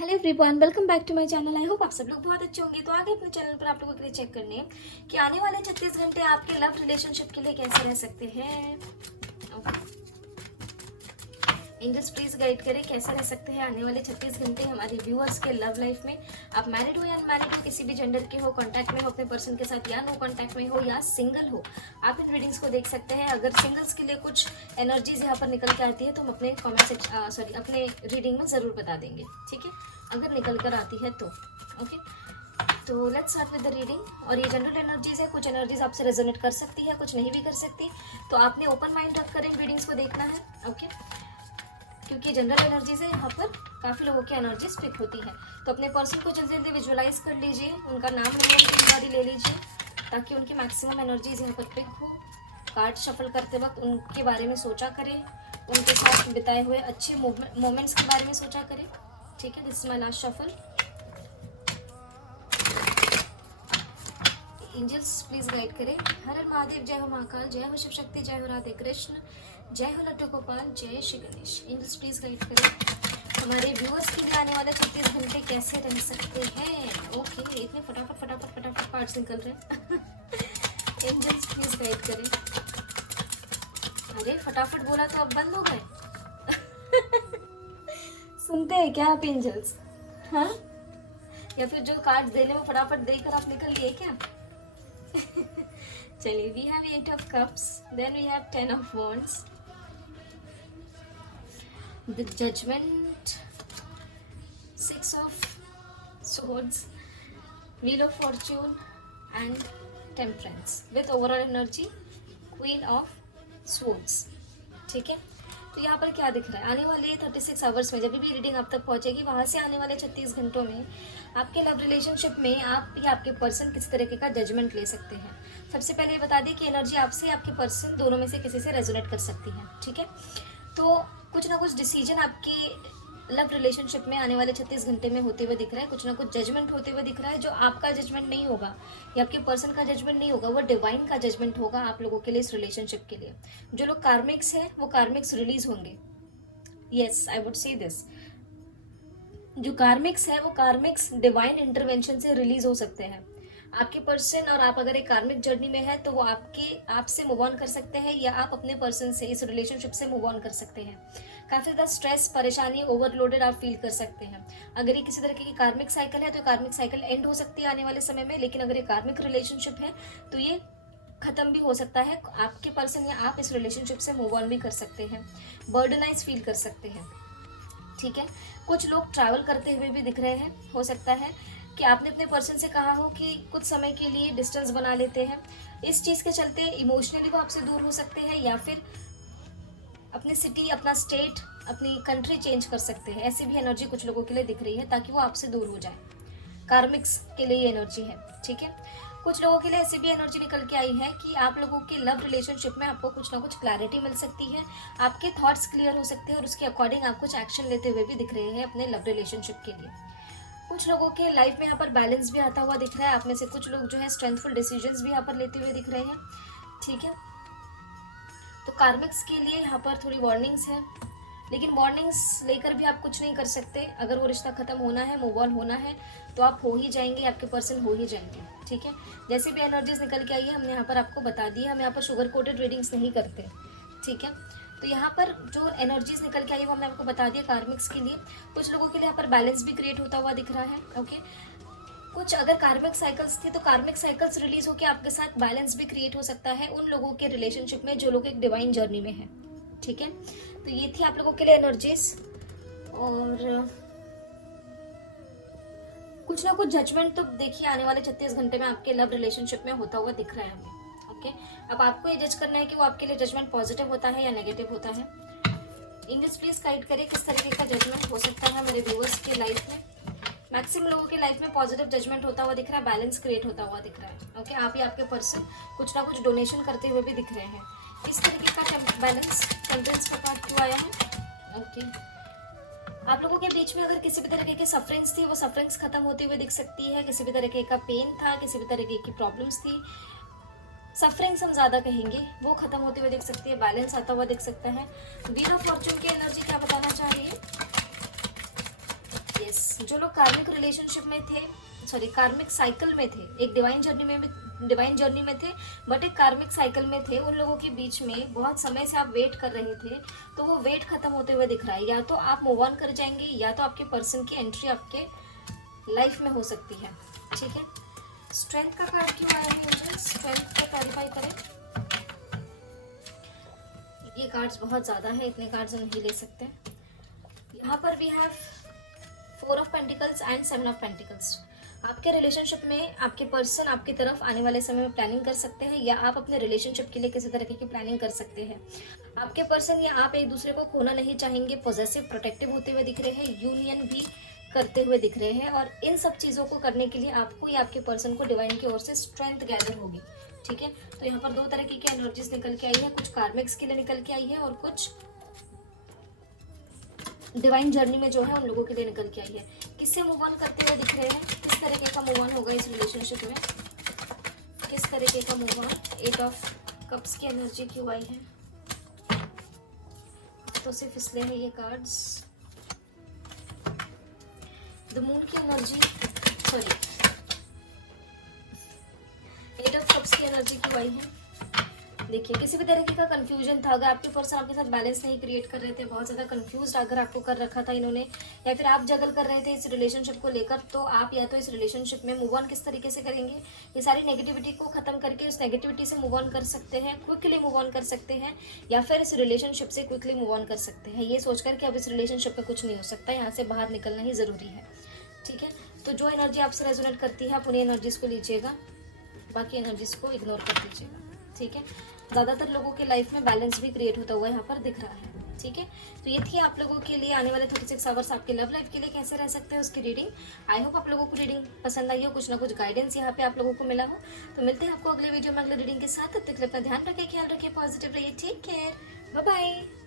Hello everyone, welcome back to my channel. I hope आप सब लोग बहुत अच्छे होंगे। तो आगे अपने चैनल पर आप लोगों के लिए चेक करने कि आने वाले 36 घंटे आपके लव रिलेशनशिप के लिए कैसे रह सकते हैं। एंजल्स प्लीज गाइड करें कैसे रह सकते हैं आने वाले 36 घंटे हमारे व्यूअर्स के लव लाइफ में। आप मैरिड हो या अनमैरिड हो, किसी भी जेंडर के हो, कांटेक्ट में हो अपने पर्सन के साथ या नो कांटेक्ट में हो या सिंगल हो, आप इन रीडिंग्स को देख सकते हैं। अगर सिंगल्स के लिए कुछ एनर्जीज यहाँ पर निकल के आती है तो हम अपने अपने रीडिंग में ज़रूर बता देंगे, ठीक है, अगर निकल कर आती है तो। ओके, तो let's start with the reading. और ये जनरल एनर्जीज है, कुछ एनर्जीज आपसे रेजोनेट कर सकती है, कुछ नहीं भी कर सकती, तो आपने ओपन माइंड रखकर इन रीडिंग्स को देखना है। ओके, क्योंकि जनरल एनर्जीज है, यहाँ पर काफ़ी लोगों की एनर्जीज पिक होती है। तो अपने पर्सन को जल्दी जल्दी विजुअलाइज कर लीजिए, उनका नाम नंबर की जानकारी ले लीजिए ताकि उनकी मैक्सिमम एनर्जीज यहाँ पर पिक हो। कार्ड शफल करते वक्त उनके बारे में सोचा करें, उनके साथ बिताए हुए अच्छे मोमेंट्स के बारे में सोचा करें, ठीक है। This is my last shuffle. Angels please guide करें। हर हर महादेव, जय हो महाकाल, जय हो शिव शक्ति, जय हो राधे कृष्ण, जय हो लड्डू गोपाल, जय Shri Ganesh. Angels please guide करें हमारे व्यूअर्स के लिए आने वाले 36 घंटे कैसे रह सकते हैं। ओके, इतने फटाफट फटाफट फटाफट कार्ड्स निकल रहे हैं। एंजल्स प्लीज गाइड करें। अरे फटाफट बोला तो अब बंद हो गए। सुनते हैं क्या आप एंजल्स? हाँ, या फिर जो कार्ड देने में फटाफट देकर आप निकल लिए क्या? चलिए, we have 8 of cups, then we have 10 of wands, the judgement, 6 of swords, wheel of fortune and temperance with overall energy queen of swords, ठीक है। तो यहाँ पर क्या दिख रहा है, आने वाले 36 आवर्स में जब भी रीडिंग आप तक पहुँचेगी, वहाँ से आने वाले 36 घंटों में आपके लव रिलेशनशिप में आप या आपके पर्सन किस तरीके का जजमेंट ले सकते हैं। सबसे पहले ये बता दें कि एनर्जी आपसे आपके पर्सन दोनों में से किसी से रेजोनेट कर सकती है, ठीक है। तो कुछ ना कुछ डिसीजन आपकी लव रिलेशनशिप में आने वाले 36 घंटे में होते हुए दिख रहा है, कुछ ना कुछ जजमेंट होते हुए दिख रहा है। जो आपका जजमेंट नहीं होगा या आपके पर्सन का जजमेंट नहीं होगा, वो डिवाइन का जजमेंट होगा आप लोगों के लिए इस रिलेशनशिप के लिए। जो लोग कार्मिक्स हैं वो कार्मिक्स रिलीज होंगे। Yes, I would say this, जो कार्मिक्स है वो कार्मिक्स डिवाइन इंटरवेंशन से रिलीज हो सकते हैं। आपके पर्सन और आप अगर एक कार्मिक जर्नी में है तो वो आपसे मूव ऑन कर सकते हैं या आप अपने पर्सन से इस रिलेशनशिप से मूव ऑन कर सकते हैं। काफ़ी ज़्यादा स्ट्रेस, परेशानी, ओवरलोडेड आप फील कर सकते हैं। अगर ये किसी तरीके की कार्मिक साइकिल है तो कार्मिक साइकिल एंड हो सकती है आने वाले समय में, लेकिन अगर ये कार्मिक रिलेशनशिप है तो ये खत्म भी हो सकता है। आपके पर्सन या आप इस रिलेशनशिप से मूव ऑन भी कर सकते हैं, बर्डनाइज फील कर सकते हैं, ठीक है। कुछ लोग ट्रैवल करते हुए भी दिख रहे हैं। हो सकता है कि आपने अपने पर्सन से कहा हो कि कुछ समय के लिए डिस्टेंस बना लेते हैं, इस चीज़ के चलते इमोशनली वो आपसे दूर हो सकते हैं या फिर अपनी सिटी, अपना स्टेट, अपनी कंट्री चेंज कर सकते हैं। ऐसी भी एनर्जी कुछ लोगों के लिए दिख रही है ताकि वो आपसे दूर हो जाए। कार्मिक्स के लिए ये एनर्जी है, ठीक है। कुछ लोगों के लिए ऐसी भी एनर्जी निकल के आई है कि आप लोगों के लव रिलेशनशिप में आपको कुछ ना कुछ क्लैरिटी मिल सकती है, आपके थॉट्स क्लियर हो सकते हैं और उसके अकॉर्डिंग आप कुछ एक्शन लेते हुए भी दिख रहे हैं अपने लव रिलेशनशिप के लिए। कुछ लोगों के लाइफ में यहाँ पर बैलेंस भी आता हुआ दिख रहा है। आप में से कुछ लोग जो है स्ट्रेंथफुल डिसीजंस भी यहाँ पर लेते हुए दिख रहे हैं, ठीक है। तो कार्मिक्स के लिए यहाँ पर थोड़ी वार्निंग्स है, लेकिन वार्निंग्स लेकर भी आप कुछ नहीं कर सकते। अगर वो रिश्ता खत्म होना है, मूव ऑन होना है, तो आप हो ही जाएंगे, आपके पर्सन हो ही जाएंगे, ठीक है। जैसे भी एनर्जीज निकल के आई है हमने यहाँ पर आपको बता दिया, हम यहाँ पर शुगर कोटेड रीडिंग्स नहीं करते, ठीक है। तो यहाँ पर जो एनर्जीज निकल के आई है वो हमने आपको बता दिया कार्मिक्स के लिए। कुछ लोगों के लिए यहाँ पर बैलेंस भी क्रिएट होता हुआ दिख रहा है, ओके। कुछ अगर कार्मिक साइकिल्स थी तो कार्मिक साइकिल्स रिलीज होकर आपके साथ बैलेंस भी क्रिएट हो सकता है उन लोगों के रिलेशनशिप में जो लोग एक डिवाइन जर्नी में है, ठीक है। तो ये थी आप लोगों के लिए एनर्जीज, और कुछ ना कुछ जजमेंट तो देखिए आने वाले 36 घंटे में आपके लव रिलेशनशिप में होता हुआ दिख रहा है हमें, ओके। अब आपको ये जज करना है कि वो आपके लिए जजमेंट पॉजिटिव होता है या नेगेटिव होता है। इंग्लिश प्लीज गाइड करें किस तरीके का जजमेंट हो सकता है मेरे व्यूअर्स के लाइफ में। मैक्सिमम लोगों के लाइफ में पॉजिटिव जजमेंट होता हुआ दिख रहा है, बैलेंस क्रिएट होता हुआ दिख रहा है, ओके। आप ही आपके पर्सन कुछ ना कुछ डोनेशन करते हुए भी दिख रहे हैं। इस तरीके का बैलेंस, टेम्परेंस का कार्ड क्यों आया है, ओके। आप लोगों के बीच में अगर किसी भी तरीके की सफरिंग्स थी वो सफरिंग्स खत्म होती हुए दिख सकती है। किसी भी तरीके का पेन था, किसी भी तरीके की प्रॉब्लम्स थी, सफरिंग्स हम ज़्यादा कहेंगे, वो खत्म होते हुए दिख सकती है, बैलेंस आता हुआ दिख सकता है। व्हील ऑफ फॉर्चून की एनर्जी क्या बताना चाह रही है? यस, जो लोग कार्मिक रिलेशनशिप में थे, सॉरी कार्मिक साइकिल में थे, एक डिवाइन जर्नी में थे, बट एक कार्मिक साइकिल में थे, उन लोगों के बीच में बहुत समय से आप वेट कर रहे थे, तो वो वेट खत्म होते हुए दिख रहा है। या तो आप मूव ऑन कर जाएंगे, या तो आपके पर्सन की एंट्री आपके लाइफ में हो सकती है। ठीक है, स्ट्रेंथ का कार्ड क्यों आया है मुझे, स्ट्रेंथ को क्लैरिफाई करें। ये कार्ड्स बहुत ज़्यादा है, इतने कार्ड्स हम नहीं ले सकते। यहाँ पर we have 4 of pentacles and 7 of pentacles. आपके रिलेशनशिप में आपके पर्सन आपकी तरफ आने वाले समय में प्लानिंग कर सकते हैं, या आप अपने रिलेशनशिप के लिए किसी तरीके की प्लानिंग कर सकते हैं। आपके पर्सन या आप एक दूसरे को खोना नहीं चाहेंगे, पॉजिटिव प्रोटेक्टिव होते हुए दिख रहे हैं, यूनियन भी करते हुए दिख रहे हैं, और इन सब चीज़ों को करने के लिए आपको या आपके पर्सन को डिवाइन की ओर से स्ट्रेंथ गैदर होगी। ठीक है, तो यहाँ पर 2 तरह की एनर्जीज निकल के आई है, कुछ कार्मिक्स के लिए निकल के आई है और कुछ डिवाइन जर्नी में जो है उन लोगों के लिए निकल के आई है। किससे मूव ऑन करते हुए दिख रहे हैं, किस तरीके का मूव ऑन होगा इस रिलेशनशिप में, किस तरीके का मूव ऑन। 8 ऑफ कप्स की एनर्जी क्यों आई है, तो सिर्फ इसलिए है ये कार्ड्स। द मून की एनर्जी, सॉरी 8 ऑफ कप्स की एनर्जी क्यों आई है। देखिए, किसी भी तरीके का कंफ्यूजन था, अगर आपके पर्सन आपके साथ बैलेंस नहीं क्रिएट कर रहे थे, बहुत ज़्यादा कंफ्यूज अगर आपको कर रखा था इन्होंने, या फिर आप जगल कर रहे थे इस रिलेशनशिप को लेकर, तो आप या तो इस रिलेशनशिप में मूव ऑन किस तरीके से करेंगे, ये सारी नेगेटिविटी को खत्म करके उस नेगेटिविटी से मूव ऑन कर सकते हैं, क्विकली मूव ऑन कर सकते हैं, या फिर इस रिलेशनशिप से क्विकली मूव ऑन कर सकते हैं, ये सोचकर कि अब इस रिलेशनशिप में कुछ नहीं हो सकता, यहाँ से बाहर निकलना ही ज़रूरी है। ठीक है, तो जो एनर्जी आपसे रेजोनेट करती है आप उन्हीं एनर्जीज को लीजिएगा, बाकी एनर्जीज को इग्नोर कर दीजिएगा। ठीक है, ज़्यादातर लोगों के लाइफ में बैलेंस भी क्रिएट होता हुआ यहाँ पर दिख रहा है। ठीक है, तो ये थी आप लोगों के लिए आने वाले 36 आवर्स आपके लव लाइफ के लिए कैसे रह सकते हैं उसकी रीडिंग। आई होप आप लोगों को रीडिंग पसंद आई हो, कुछ ना कुछ गाइडेंस यहाँ पे आप लोगों को मिला हो। तो मिलते हैं आपको अगले वीडियो में अगले रीडिंग के साथ, तब तक अपना ध्यान रखिए, ख्याल रखिए, पॉजिटिव रहिए, टेक केयर, बाय बाय।